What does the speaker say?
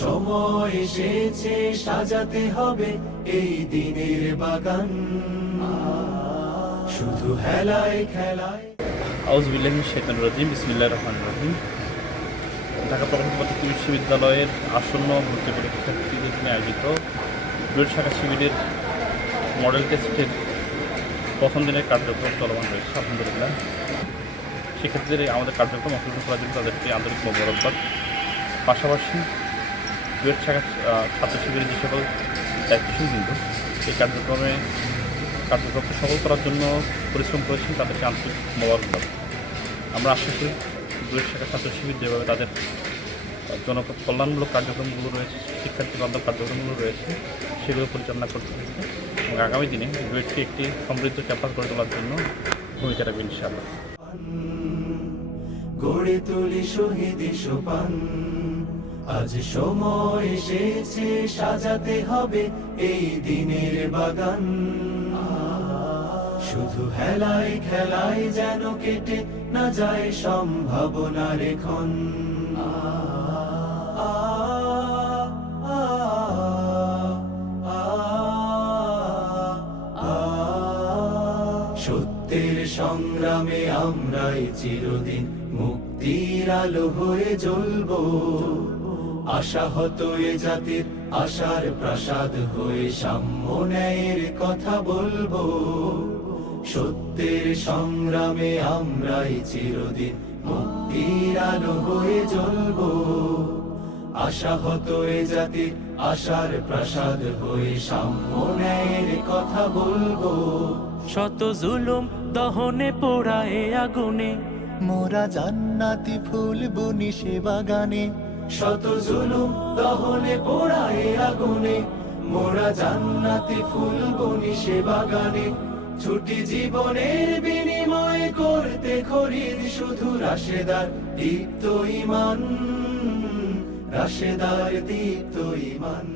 সময় এসেছে সাজাতে হবে এই দিনের বাগান, শুধু হেলায় খেলায়। আউযু বিল্লাহি মিনাশ শাইতানির রাজিম। বিসমিল্লাহির রহমানির রহিম। ঢাকা প্রকল্প পদ্ধতি বিশ্ববিদ্যালয়ের আসন্ন ভর্তি পরীক্ষার্থীদের নিয়ে আয়োজিত ডুয়েট শাখা শিবিরের মডেল টেস্টের প্রথম দিনের কার্যক্রম চলমান রয়েছে। আলহামদুলিল্লাহ, শিক্ষার্থীদের আমাদের কার্যক্রম অংশগ্রহণ করার জন্য তাদেরকে আন্তরিক মোবারকবাদ। পাশাপাশি ডুয়েট শাখা ছাত্র শিবিরের যে সকল দায়িত্বশীল বিন্দু এই কার্যক্রমকে সফল করার জন্য পরিশ্রম করেছেন, তাদেরকে আন্তরিক মোবারকবাদ। আমরা আশা করি ডুয়েট শাখা ছাত্র শিবির যেভাবে তাদের জনকল্যাণমূলক কার্যক্রমগুলো রয়েছে, শিক্ষার্থী বান্ধব কার্যক্রমগুলো রয়েছে, সেগুলো পরিচালনা করতে থাকবে এবং আগামী দিনে ডুয়েটকে একটি সমৃদ্ধ ক্যাম্পাস গড়ে তোলার জন্য ভূমিকা রাখবে ইনশাআল্লাহ। গড়ে তুলি শহীদ সোপান, আজ সময় এসেছে সাজাতে হবে এই দিনের বাগান, শুধু হেলায় খেলায় যেন কেটে না যায় সম্ভাবনার ক্ষণ। সত্যের সংগ্রামে আমরাই চিরদিন মুক্তির আলো হয়ে জ্বলবো, আশাহত এ জাতির আশার প্রাসাদ হয়ে সাম্য ন্যায়ের কথা বলবো। সত্যের সংগ্রামে আমরাই চিরদিন মুক্তির আলো হয়ে জ্বলবো, আশাহত এ জাতির আশার প্রাসাদ হয়ে সাম্য ন্যায়ের কথা বলবো। শত জুলুম দহনে পোড়ায় আগুনে মোরা জান্নাতি ফুল বুনি সে বাগানে, শত জুলুম দহনে পোড়ায় আগুনে মোরা জান্নাতি ফুল বনি সে বাগানে। ছুটি জীবনের বিনিময় করতে খরিদ শুধু রাশেদার দীপ্ত ঈমান, রাশেদার দীপ্ত ঈমান।